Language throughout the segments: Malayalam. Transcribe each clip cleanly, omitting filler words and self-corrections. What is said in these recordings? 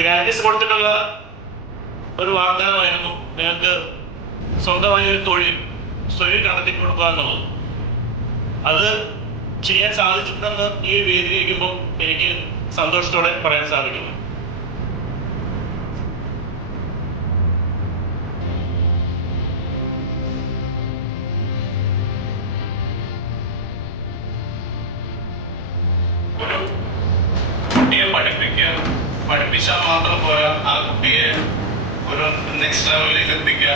ഗ്രാൻഡീസ് കൊടുത്തിട്ടുള്ള ഒരു വാഗ്ദാനമായിരുന്നു നിങ്ങൾക്ക് സ്വന്തമായി ഒരു തൊഴിൽ കണ്ടെത്തി കൊടുക്കുക എന്നുള്ളത്. അത് ചെയ്യാൻ സാധിച്ചിട്ടുണ്ടെന്ന് ഈ വേദിയിരിക്കുമ്പോൾ എനിക്ക് സന്തോഷത്തോടെ പറയാൻ സാധിക്കുന്നു. ഒരു കുട്ടിയെ പഠിപ്പിച്ചാൽ മാത്രം പോരാ, ആ കുട്ടിയെ ഒരു നെക്സ്റ്റ് ലെവലിലേക്ക് എത്തിക്കുക,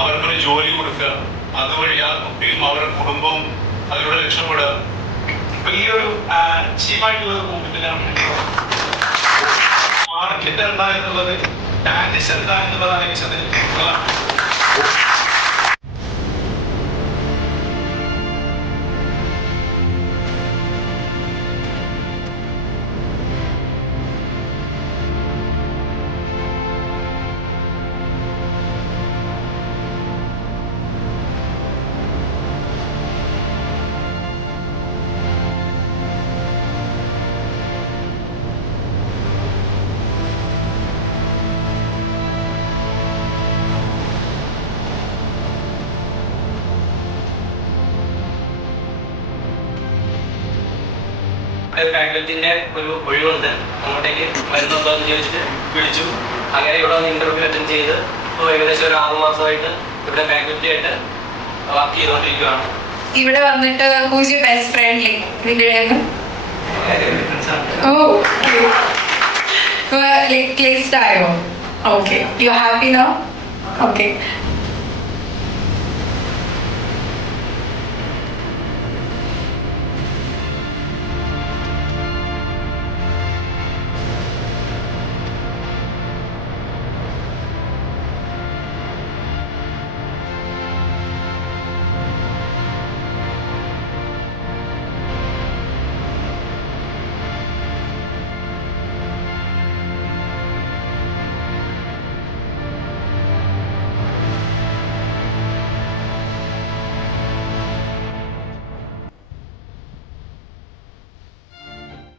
അവർക്കൊരു ജോലി കൊടുക്കുക, അതുവഴി ആ കുട്ടിയും അവരുടെ കുടുംബവും അതിലൂടെ രക്ഷപ്പെടുക. വലിയൊരു അച്ചീവായിട്ടുള്ള മൂവ്മെന്റിനാണ്. മാർക്കറ്റ് എന്താ എന്നുള്ളത്, ടാക്സ് എന്താ എന്നുള്ളതാണ് എനിക്ക് സത്യത്തിൽ. ഫാക്കൽറ്റിന്റെ ഒരു ഒഴിവുണ്ട്, അങ്ങോട്ടേക്ക് വരുന്നുണ്ടോ എന്ന് ചോദിച്ചിട്ട് വിളിച്ചു. അങ്ങനെ ഇവിടെ വന്ന് ഇന്റർവ്യൂ അറ്റൻഡ് ചെയ്ത് ഇപ്പോൾ ഏകദേശം ഒരു 6 മാസമായിട്ട് ഇവിടെ ഫാക്കൽറ്റി ആയിട്ട് വർക്ക് ചെയ്തുകൊണ്ടിരിക്കുകയാണ്. ഇവിടെ വന്നിട്ട് who's your best friend like placed ആയോ? Okay, you happy now? Okay.